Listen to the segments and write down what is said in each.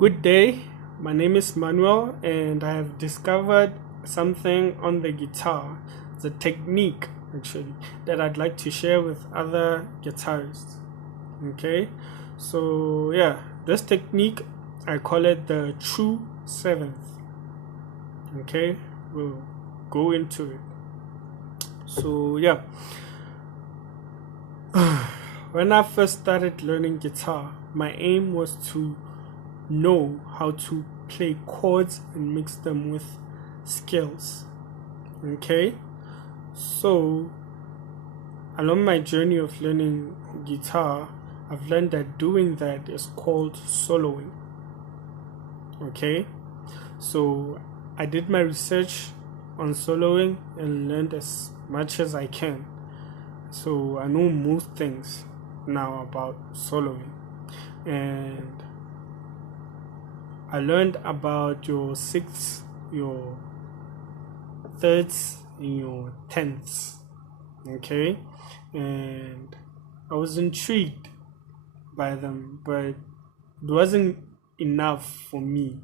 Good day, my name is Manuel, and I have discovered something on the guitar. It's a technique actually that I'd like to share with other guitarists. Okay, so yeah, this technique I call it the true seventh. Okay, we'll go into it. So yeah, when I first started learning guitar, my aim was to know how to play chords and mix them with scales. Okay, so along my journey of learning guitar, I've learned that doing that is called soloing. Okay, so I did my research on soloing and learned as much as I can. So I know most things now about soloing, and I learned about your sixths, your thirds, and your tenths. Okay, and I was intrigued by them, but it wasn't enough for me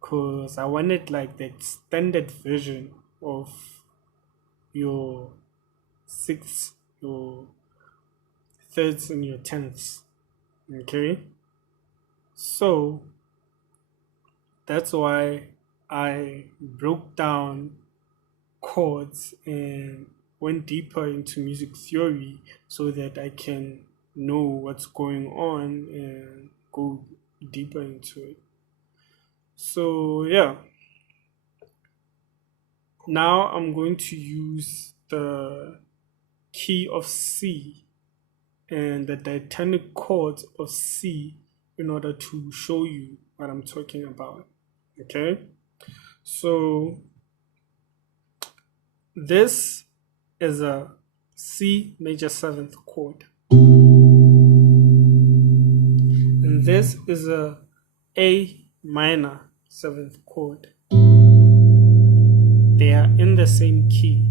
because I wanted like the extended version of your sixths, your thirds, and your tenths. Okay, so that's why I broke down chords and went deeper into music theory so that I can know what's going on and go deeper into it. So, yeah, now I'm going to use the key of C and the diatonic chords of C in order to show you what I'm talking about. Okay, so this is a C major seventh chord, and this is a A minor seventh chord. They are in the same key.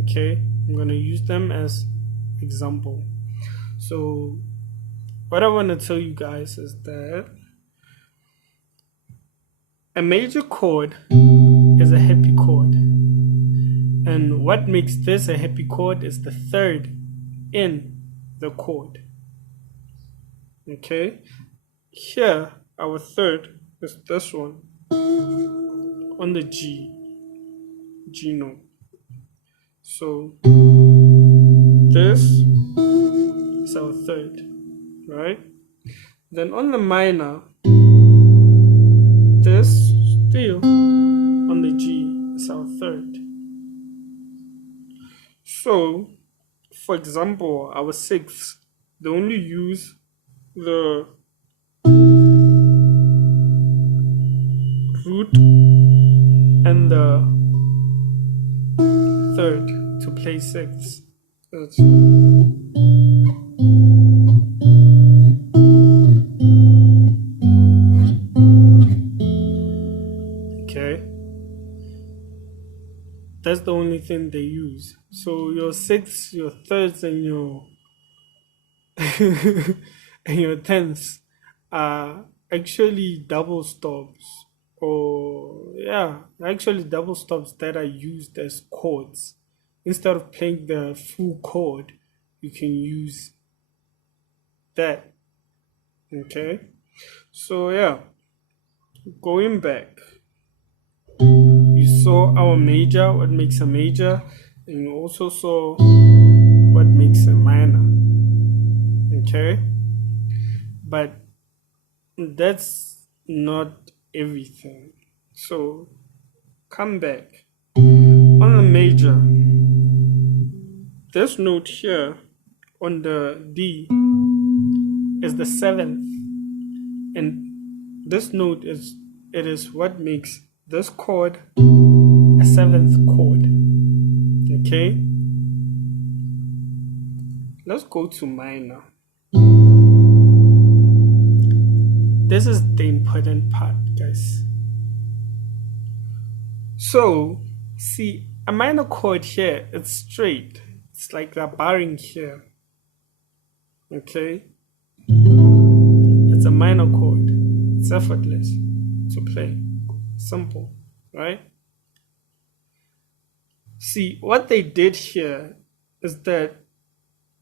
Okay, I'm going to use them as example. So what I want to tell you guys is that a major chord is a happy chord. And what makes this a happy chord is the third in the chord. Okay, here our third is this one on the G note. So this is our third, right? Then on the minor, this still on the G is our third. So, for example, our sixth, they only use the root and the third to play sixths. Okay, that's the only thing they use. So your sixths, your thirds, and your and your tenths are actually double stops, or yeah, actually double stops that are used as chords. Instead of playing the full chord, you can use that. Okay, so yeah, going back, you saw our major, what makes a major, and you also saw what makes a minor. Okay, but that's not everything. So come back on the major. This note here on the D is the seventh, and this note is what makes this chord a seventh chord. Okay, let's go to minor. This is the important part, guys. So see, a minor chord here, it's straight. It's like a barring here. Okay, it's a minor chord. It's effortless to play. Simple, right? See, what they did here is that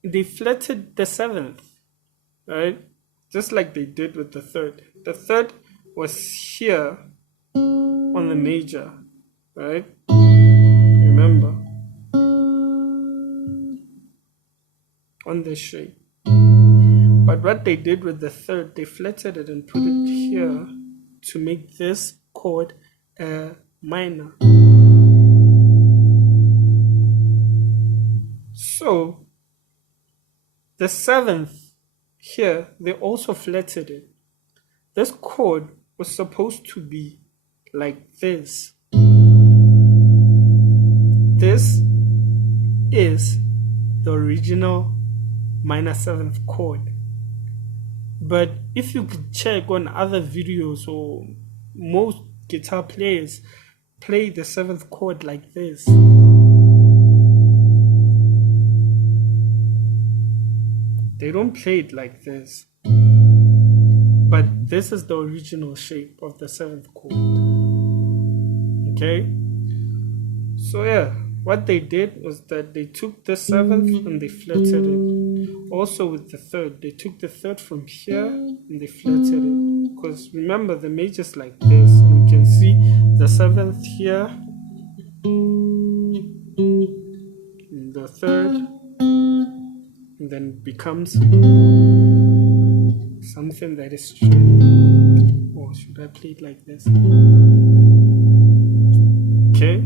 they flatted the seventh, right? Just like they did with the third. The third was here on the major, right? Remember, on this shape. But what they did with the third, they flatted it and put it here to make this chord a minor. So the seventh here, they also flatted it. This chord was supposed to be like this. This is the original minor seventh chord. But if you could check on other videos, or most guitar players play the seventh chord like this. They don't play it like this. But this is the original shape of the seventh chord. Okay? So yeah, what they did was that they took the seventh and they flatted it. Also with the third, they took the third from here and they flatted it. Because remember, the major's like this. And you can see the seventh here, and the third, and then it becomes something that is straight. Or should I play it like this? Okay?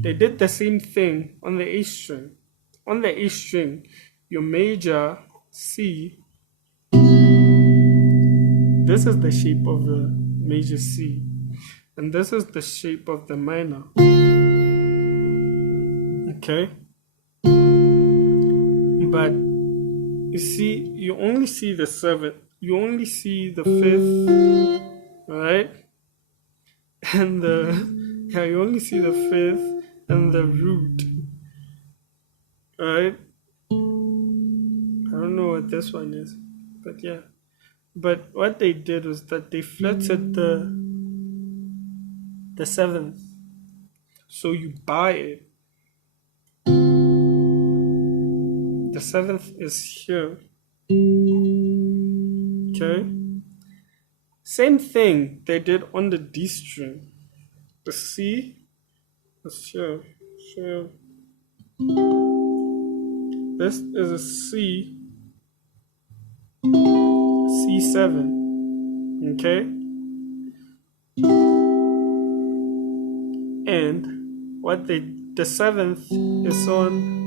They did the same thing on the A string. On the A string, your major C, this is the shape of the major C, and this is the shape of the minor. Okay? But you see, you only see the seventh, you only see the fifth, right? And you only see the fifth and the root, right? I don't know what this one is, but yeah. But what they did was that they flatted the seventh, so you buy it. The seventh is here. Okay? Same thing they did on the D string. The C is here. So this is a C, C7. Okay? And the seventh is on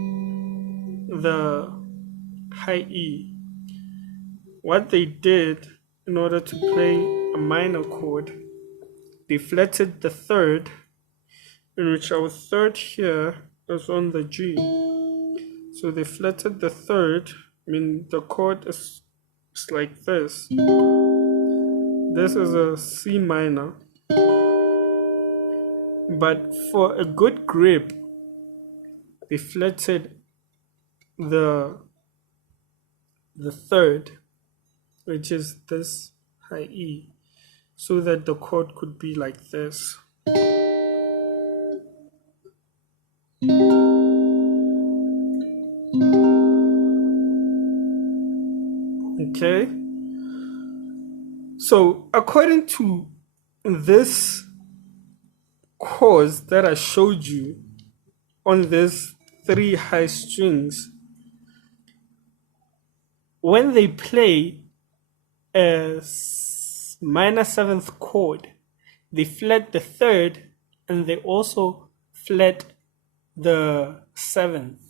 the high E. What they did in order to play a minor chord, they flatted the third, in which our third here is on the G. So they flatted the third, the chord is like this. This is a C minor. But for a good grip, they flatted the third, which is this high E, so that the chord could be like this. Okay? So according to this chords that I showed you on these three high strings, when they play a minor seventh chord, they flat the third and they also flat the seventh,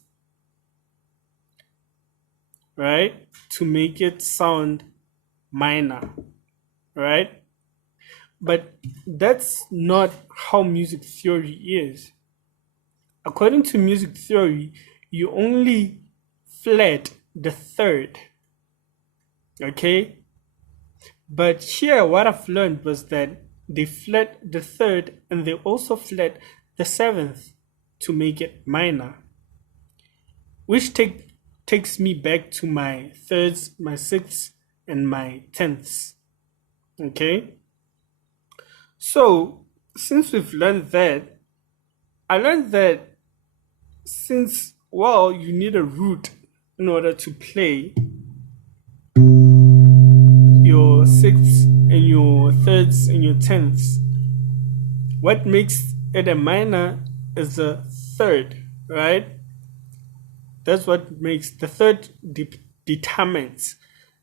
right? To make it sound minor, right? But that's not how music theory is. According to music theory, you only flat the third, okay? But here, what I've learned was that they flat the third and they also flat the seventh to make it minor, which takes me back to my thirds, my sixths, and my tenths. Okay, so since we've learned that, I learned that since, well, you need a root in order to play your sixths and your thirds and your tenths, what makes it a minor is the third, right? That's what makes the third determines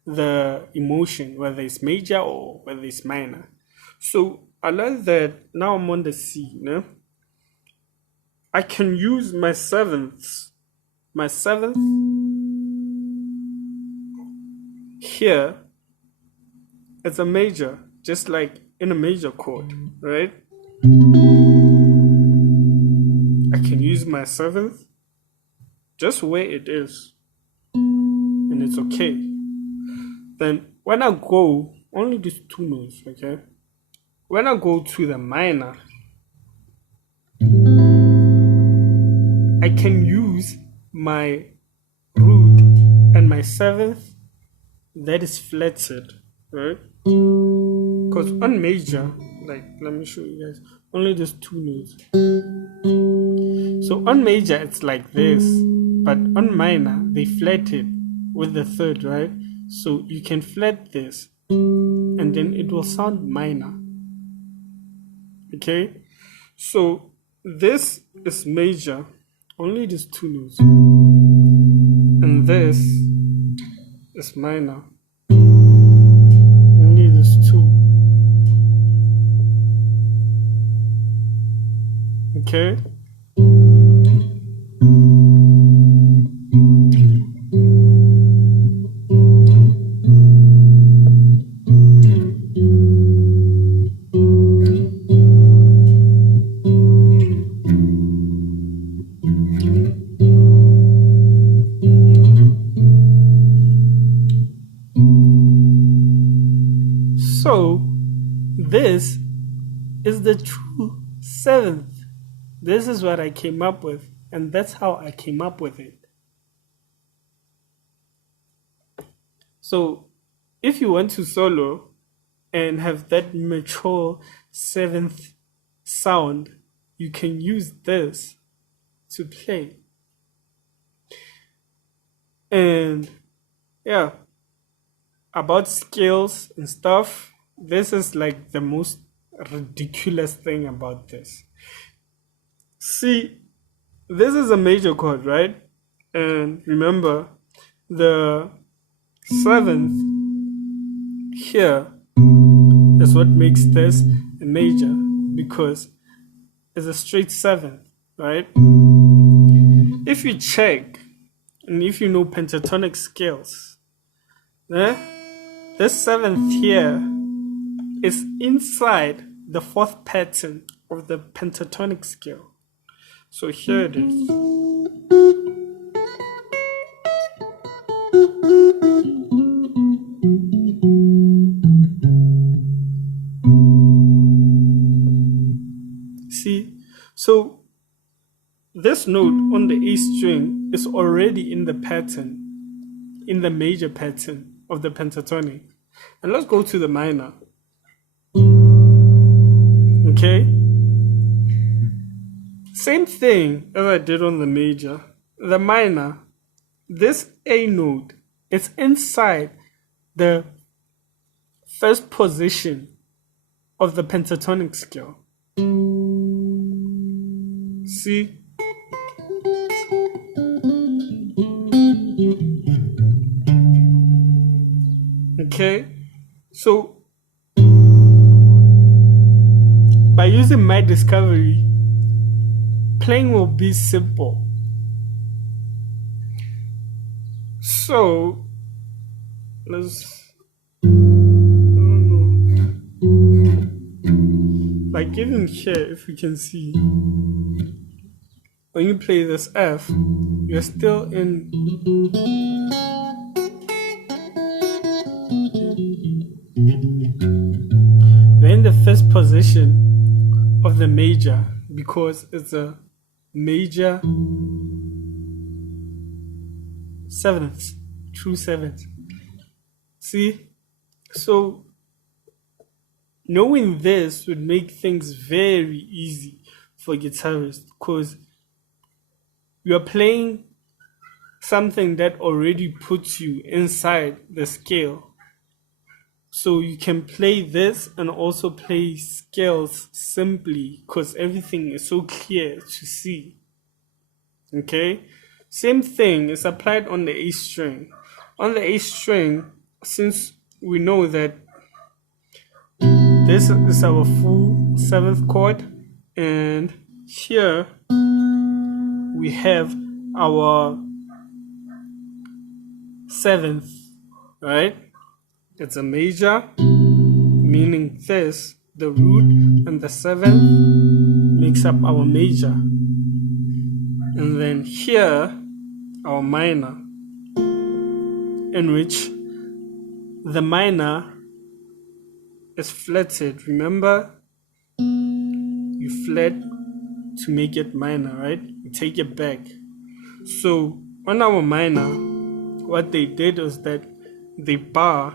the emotion, whether it's major or whether it's minor. So I learned that now I'm on the C, I can use my sevenths. My seventh here is a major, just like in a major chord, right? I can use my seventh just where it is, and it's okay. Then when I go, only these two notes, okay? When I go to the minor, I can use my root and my seventh that is flatted, right? Because on major, like, let me show you guys, only these two notes. So on major, it's like this, but on minor, they flat it with the third, right? So you can flat this, and then it will sound minor. Okay? So this is major, only these two notes. And this is minor, only these two. Okay? So this is the true seventh. This is what I came up with, and that's how I came up with it. So if you want to solo and have that mature seventh sound, you can use this to play. And yeah, about scales and stuff, this is like the most ridiculous thing about this. See, this is a major chord, right? And remember, the seventh here is what makes this a major, because it's a straight seventh, right? If you check, and if you know pentatonic scales, this seventh here is inside the fourth pattern of the pentatonic scale. So here it is. See, so this note on the A string is already in the pattern, in the major pattern of the pentatonic. And let's go to the minor. Okay? Same thing as I did on the major. The minor, this A note is inside the first position of the pentatonic scale. See? Okay? So, by using my discovery, playing will be simple. So, let's, like even here, if you can see, when you play this F, you're still in the first position of the major, because it's a major seventh, true seventh. See? So knowing this would make things very easy for guitarists, because you're playing something that already puts you inside the scale. So you can play this and also play scales simply, because everything is so clear to see. Okay? Same thing is applied on the A string. On the A string, since we know that this is our full 7th chord, and here we have our 7th, right? It's a major, meaning this, the root and the 7th makes up our major. And then here, our minor, in which the minor is flatted. Remember, you flat to make it minor, right? You take it back. So on our minor, what they did was that they bar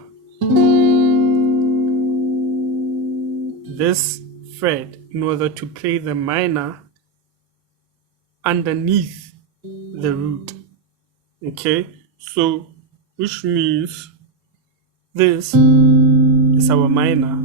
this fret in order to play the minor underneath the root. Okay, so which means this is our minor,